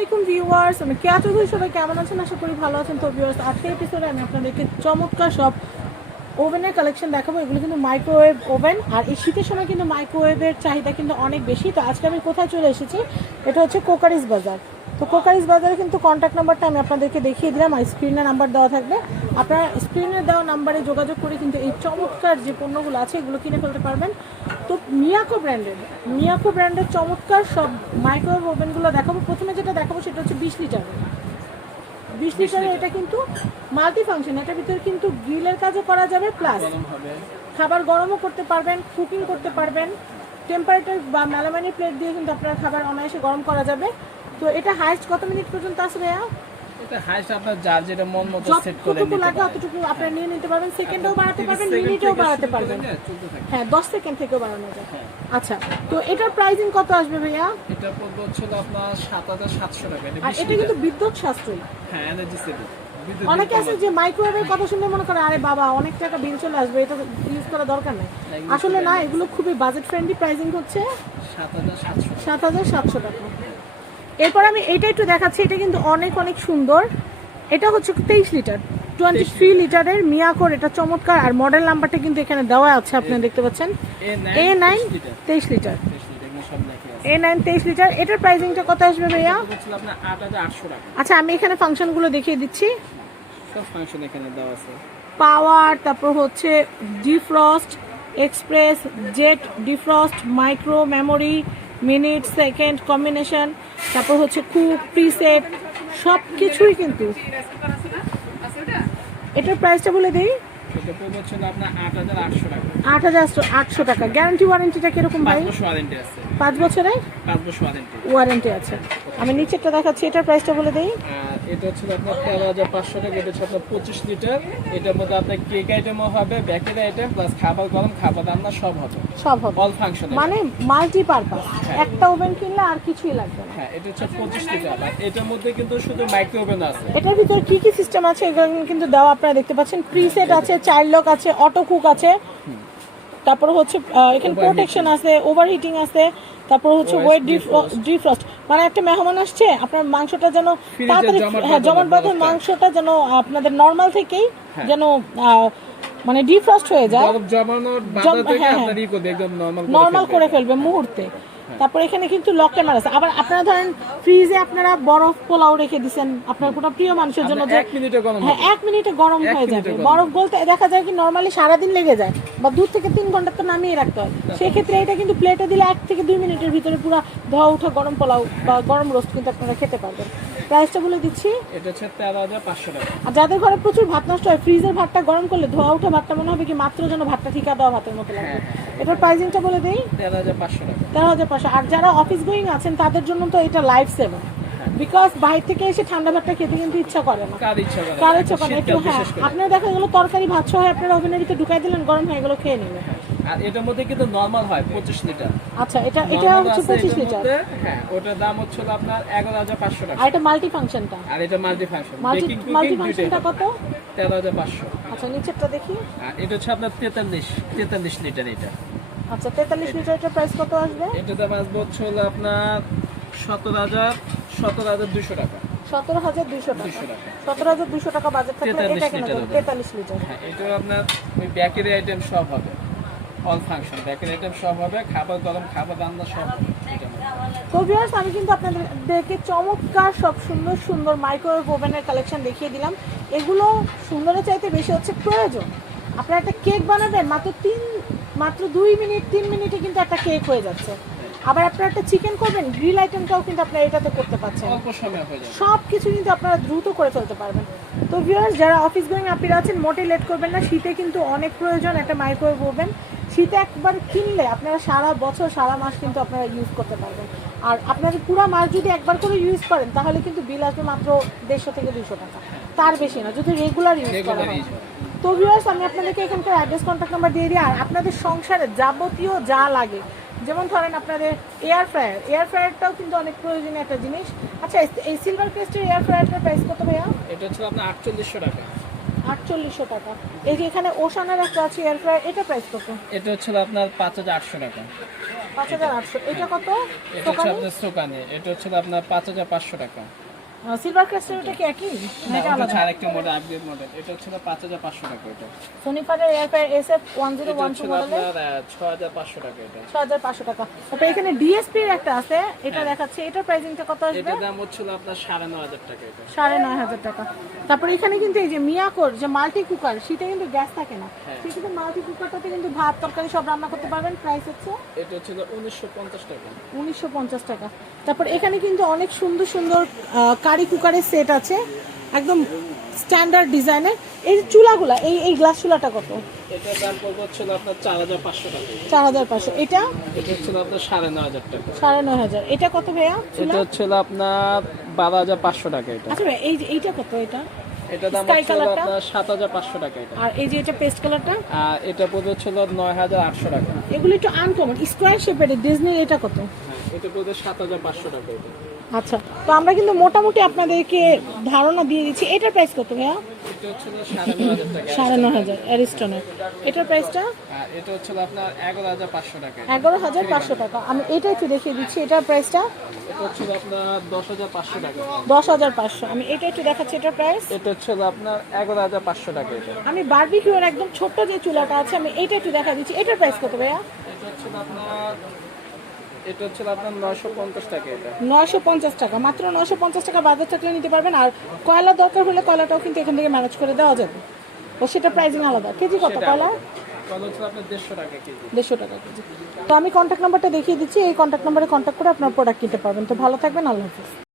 আলাইকুম ভিউয়ার্স, আমি কেয়া চৌধুরী। সবাই কেমন আছেন? আশা করি ভালো আছেন। তো ভিউয়ার্স, আজকের এপিসোডে আমি আপনাদেরকে চমৎকার সব ওভেনের কালেকশন দেখাবো। এগুলো কিন্তু মাইক্রোওয়েভ ওভেন, আর এই শীতের সময় কিন্তু মাইক্রোওয়েভের চাহিদা কিন্তু অনেক বেশি। তো আজকে আমি কোথায় চলে এসেছি, এটা হচ্ছে কোকারিজ বাজার। তো কোকারিজ বাজারে কিন্তু কন্ট্যাক্ট নাম্বারটা আমি আপনাদেরকে দেখিয়ে দিলাম, আর স্ক্রিনে নাম্বার দেওয়া থাকবে। আপনারা স্ক্রিনে দেওয়া নাম্বারে যোগাযোগ করে কিন্তু এই চমৎকার যে পণ্যগুলো আছে এগুলো কিনে ফেলতে পারবেন। তো মিয়াকো ব্র্যান্ডের চমৎকার সব মাইক্রোওয়েভ ওভেনগুলো দেখাবো। প্রথমে যেটা দেখাবো সেটা হচ্ছে 20 লিটারের। এটা কিন্তু মাল্টি ফাংশন, এটার ভিতরে কিন্তু গ্রিলের কাজও করা যাবে, প্লাস খাবার গরমও করতে পারবেন, কুকিং করতে পারবেন। টেম্পারেচার বা মেলামাইনের প্লেট দিয়ে কিন্তু আপনার খাবার অনায়াসে গরম করা যাবে। তো এটা হাইস্ট কত মিনিট পর্যন্ত আসবে? এটা হাইস্ট আপনার যার যেটা মন মতো সেট করে যতটুকু লাগে অতটুকু আপনারা নিয়ে নিতে পারবেন। সেকেন্ডেও বাড়াতে পারবেন, মিনিটেও বাড়াতে পারবেন। হ্যাঁ, 10 সেকেন্ড থেকেও বাড়ানো যায়। আচ্ছা, তো এটার প্রাইসিং কত আসবে ভাইয়া? এটা পড়বে হচ্ছে আপনার ৭৭০০ টাকা। আর এটা কিন্তু বিদ্যুৎ সাশ্রয়ী। হ্যাঁ, এনার্জি সেভিং। অনেকে আছে যে মাইক্রোওয়েভের কথা শুনে মনে করে আরে বাবা অনেক টাকা বিল চলে আসবে, এটা ইউজ করা দরকার নেই। আসলে না, এগুলো খুবই বাজেট ফ্রেন্ডলি। প্রাইসিং হচ্ছে ৭৭০০ টাকা। এরপর আমি এইটা একটু দেখাচ্ছি। এটা কিন্তু অনেক অনেক সুন্দর। এটা হচ্ছে 23 লিটার, 23 লিটারের মিয়াকোর। এটা চমৎকার, আর মডেল নাম্বারটা কিন্তু এখানে দেওয়া আছে, আপনারা দেখতে পাচ্ছেন। A9 23 litre, A9 23 litre. এটার প্রাইসিংটা কত আসবে ভাইয়া? আপনার ৮৮০০ টাকা। আচ্ছা, আমি এখানে ফাংশনগুলো দেখিয়ে দিচ্ছি। সব ফাংশন এখানে দেওয়া আছে। পাওয়ার, তারপর হচ্ছে defrost, express, jet defrost, micro, memory, minute, second, combination, তারপর হচ্ছে কুক, প্রিসেট, সব কিছুই কিন্তু। এটার প্রাইসটা বলে দিই, এটা পড়বে হচ্ছে আপনার ৮৮০০ টাকা। ৮৮০০ টাকা। গ্যারান্টি ওয়ারেন্টিটা কিরকম ভাই? ৫ বছর ওয়ারেন্টি আছে। 5 বছরের ৫ বছর ওয়ারেন্টি আছে। আমি নিচেরটা দেখাচ্ছি, এটার প্রাইসটা বলে দিই। এটা হচ্ছে আপনার ১৩৫০০ টাকা। এটা হচ্ছে আপনার 25 লিটার। এটার মধ্যে আপনার কেক আইটেমও হবে, বেকারি আইটেম, প্লাস খাবার গরম, খাবার রান্না সব হবে। অল ফাংশন, মানে মাল্টি পারপাস। একটা ওভেন কিনলে আর কিছুই লাগবে না। হ্যাঁ, এটা হচ্ছে 25 লিটার। আর এটার মধ্যে কিন্তু শুধু মাইক্রো ওভেন আছে। এটার ভিতরে কি কি সিস্টেম আছে এগুলো কিন্তু দেওয়া, আপনারা দেখতে পাচ্ছেন। প্রিসেট আছে, চাইল্ড লক আছে, অটো কুক আছে, তারপর হচ্ছে এখানে প্রোটেকশন আছে, ওভারহিটিং আছে, তারপর হচ্ছে ওয়েট ডিফ্রস্ট। মানে একটা মেহমান আসছে, আপনার মাংসটা যেন তাড়াতাড়ি, হ্যাঁ, জমাট বাঁধা মাংসটা যেন আপনাদের নরমাল থেকেই যেন মানে ডিফ্রস্ট হয়ে যায়, নরমাল করে ফেলবে মুহূর্তে। তারপর এখানে কিন্তু লক ক্যামেরা আছে। আবার আপনারা ধরেন ফ্রিজে আপনারা বরফ পোলাও রেখে দিচ্ছেন আপনার কোনো প্রিয় মানুষের জন্য, যে 1 মিনিটে গরম হয়ে যাবে। বরফ গলতে দেখা যায় কি নরমালি সারাদিন লেগে যায়, বা 2 থেকে 3 ঘন্টা তো নামিয়ে রাখতে হয়। সেক্ষেত্রে এটা কিন্তু প্লেটে দিলে 1 থেকে 2 মিনিটের ভিতরে পুরো ধোয়া ওঠা গরম পোলাও বা গরম রোস্ট কিন্তু আপনারা খেতে পারবেন। প্রাইসটা বলে দিচ্ছি, এটা হচ্ছে ১৩৫০০ টাকা। আর যাদের ঘরে প্রচুর ভাত নষ্ট হয়, ফ্রিজের ভাতটা গরম করলে ধোয়া ওঠা ভাতটা মনে হবে কি মাত্র যেন ভাতটা ঠিকা দেওয়া ভাতের মতো লাগবে। এটার প্রাইসিংটা বলে দেই, ১৩৫০০ টাকা। ১৩৫০০। আর যারা অফিস গোয়িং আছেন তাদের জন্য তো এটা লাইফ সেভার, বিকজ বাইরে থেকে এসে ঠান্ডা ভাতটা খেতে কিন্তু ইচ্ছা করে না, কার ইচ্ছা করে একটু। হ্যাঁ, আপনারা দেখা গেলো তরকারি ভাত সহ আপনারা ওভেনের ভিতরে ঢুকাই দিলেন, গরম হয়ে গেলো, খেয়ে নিলেন। আর এটার মধ্যে কিন্তু নরমাল হয় 25 লিটার। আচ্ছা, এটা হচ্ছে 25 লিটার। হ্যাঁ, ওটার দাম হচ্ছে আপনার ১১৫০০ টাকা। আর এটা মাল্টি ফাংশনটা, আর এটা মাল্টি ফাংশন, মাল্টি ফাংশনটা কত? ১৩৫০০। আচ্ছা, নিচেরটা দেখি। আর এটা হচ্ছে আপনার 43 লিটার। এটা আচ্ছা, 43 লিটার। এটার প্রাইস কত আসবে? এটা দাম আসবে হচ্ছে আপনার ১৭,২০০ টাকা। ১৭,২০০ টাকা। ১৭,২০০ টাকা বাজেট থাকলে এটা কেন 43 লিটার। হ্যাঁ, এটা আপনার ওই বেকারি আইটেম সব হবে, অল ফাংশন বেকারি আইটেম সব হবে, খাবার গরম, খাবার রান্না সব হবে। তো ভিউয়ার্স, আমি কিন্তু আপনাদেরকে চমৎকার সব সুন্দর সুন্দর মাইক্রোওয়েভ ওভেনের কালেকশন দেখিয়ে দিলাম। এগুলো সুন্দরের চাইতে বেশি হচ্ছে প্রয়োজন। আপনারা একটা কেক বানাবেন, মাত্র 2 মিনিট 3 মিনিটে কিন্তু একটা কেক হয়ে যাচ্ছে। আবার আপনারা একটা চিকেন করবেন, গ্রিল আইটেমটাও কিন্তু আপনারা এটাতে করতে পারছেন, অল্প সময় হয়ে যাবে। সব কিছু কিন্তু আপনারা দ্রুত করে ফেলতে পারবেন। তো ভিউয়ার্স, যারা অফিস গোয়িং আপনারা আছেন, মোটেই লেট করবেন না। শীতে কিন্তু অনেক প্রয়োজন একটা মাইক্রোওয়েভ ওভেন। শীতে একবার কিনলে আপনারা সারা বছর সারা মাস কিন্তু আপনারা ইউজ করতে পারবেন। আর আপনাদের পুরো মাস যদি একবার করে ইউজ করেন তাহলে কিন্তু বিল আসবে মাত্র 150 থেকে 200 টাকা, তার বেশি না, যদি রেগুলার ইউজ করা হয়। তো ভিউয়ার্স, আমি আপনাদেরকে এখানকার অ্যাড্রেস, কন্ট্যাক্ট নাম্বার দিয়ে দিই। আর আপনাদের সংসারে যাবতীয় যা লাগে, যেমন ধরেন আপনাদের এয়ার ফ্রায়ারটাও কিন্তু অনেক প্রয়োজনীয় একটা জিনিস। আচ্ছা, এই সিলভার ক্রেস্টের এয়ার ফ্রায়ারটার প্রাইস কত ভাইয়া? এটা হচ্ছে আপনার ৪৮০০ টাকা। ৪৮০০ টাকা। এই যে এখানে ওশানের একটা আছে এয়ার ফ্রায়ার, এটা প্রাইস কত? এটা হচ্ছে আপনার ৫৮০০ টাকা। 5800। এটা কত? এটা হচ্ছে আপনার সোকানি, এটা হচ্ছে আপনার 5500 টাকা। সিলভার ক্রিস্টাল এটা কি একই না, এটা হচ্ছে আরেকটা মডেল, আপগ্রেড মডেল। এটা হচ্ছে 5500 টাকা। এটা সোনিফারের এয়ারফায়ার SF1012 এটা হচ্ছে মডেলের আপনার 6500 টাকা। এটা 6500 টাকা। তারপর এখানে ডিএসপি এর একটা আছে, এটা দেখাচ্ছে, এটার প্রাইসিংটা কত আসবে? এটার দাম হচ্ছে আপনার 9500 টাকা। এটা 9500 টাকা। তারপর এখানে কিন্তু এই যে মিয়াকোর যে মাল্টি কুকার, সেটা কিন্তু গ্যাস থাকে না, সেক্ষেত্রে মাল্টি কুকারটাতে কিন্তু ভাত তরকারি সব রান্না করতে পারবেন। প্রাইস হচ্ছে এটা হচ্ছে 1950 টাকা। 1950 টাকা। তারপর এখানে কিন্তু অনেক সুন্দর সুন্দর কারি কুকারের সেট আছে, একদম স্ট্যান্ডার্ড ডিজাইনের। এই যে চুলাগুলা, এই গ্লাস চুলাটা কত? এটার দাম পড়বে হচ্ছে আপনার 4500 টাকা। 4500। এটা এটা হচ্ছে আপনার 9500 টাকা। 9500। এটা কত ভাইয়া? এটা হচ্ছে আপনার 12500 টাকা। এটা আচ্ছা ভাই, এই যে এইটা কত? এটা দাম স্কাই হচ্ছে কালারটা? আপনার 7500 টাকা। এটা আর এই যে এটা পেস্ট কালারটা? আর এটা পড়বে হচ্ছে 9800 টাকা। এগুলো একটু আনকমন স্কোয়ার শেপের ডিজনির, এটা কত? এটা পড়বে 7500 টাকা। এটা আচ্ছা, তো আমরা কিন্তু মোটামুটি আপনাদেরকে ধারণা দিয়ে দিচ্ছি। এটার প্রাইস কত ভাইয়া? এটা হচ্ছে 9500 টাকা। 9500 অ্যারিস্টনের। এটার প্রাইসটা? আর এটা হচ্ছে আপনার 11500 টাকা। 11500 টাকা। আমি এটা একটু দেখিয়ে দিচ্ছি, এটার প্রাইসটা? এটা হচ্ছে আপনার 10500 টাকা। 10500। আমি এটা একটু দেখাচ্ছি, এটার প্রাইস? এটা হচ্ছে আপনার 11500 টাকা। এটা আমি বারবিকিউর একদম ছোট্ট যে চুলাটা আছে, আমি এটা একটু দেখা দিচ্ছি, এটার প্রাইস কত ভাইয়া? এটা হচ্ছে আপনার 950 টাকা। এটা 950 টাকা। মাত্র 950 টাকা বাজার থাকলে নিতে পারবেন। আর কয়লা দরকার হলে কয়লাটাও কিন্তু এখান থেকে ম্যানেজ করে দেওয়া যাবে, ও সেটা প্রাইসিং আলাদা। কেজি কত কয়লা? কত হচ্ছে আপনার 150 টাকা কেজি। 150 টাকা কেজি। তো আমি কন্ট্যাক্ট নাম্বারটা দেখিয়ে দিচ্ছি, এই কন্ট্যাক্ট নাম্বারে কন্ট্যাক্ট করে আপনার প্রোডাক্ট কিনতে পারবেন। তো ভালো থাকবেন, আল্লাহ হাফেজ।